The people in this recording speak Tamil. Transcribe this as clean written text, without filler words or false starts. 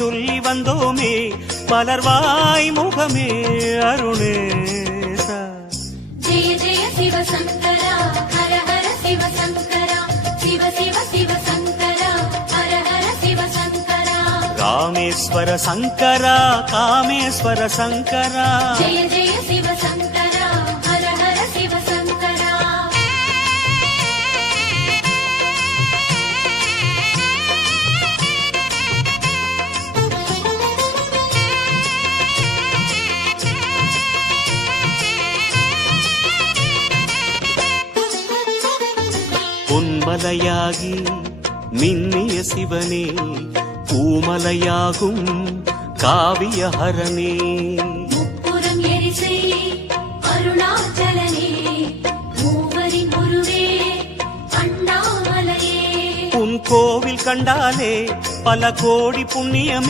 சொல்லி வந்தோமே மலர்வாய் முகமே அருணேசா. ஜெய ஜெய சிவசங்கரா ஹர ஹர சிவசங்கரா சிவ சிவ சிவசங்கரா ஹர ஹர சிவசங்கரா. ராமேஸ்வர சங்கரா காமேஸ்வர சங்கரா. ஜெய ஜெய சிவசங்கரா ஹர ஹர சிவசங்கரா. பொன்மலையாகி மின்னிய சிவனே பூமலையாகும் காவியஹரனே. முப்புறம் எரிசை அருணாச்சலனே மூவரின் குருவே அண்ணாமலையே. உன் கோவில் கண்டாலே பல கோடி புண்ணியமே.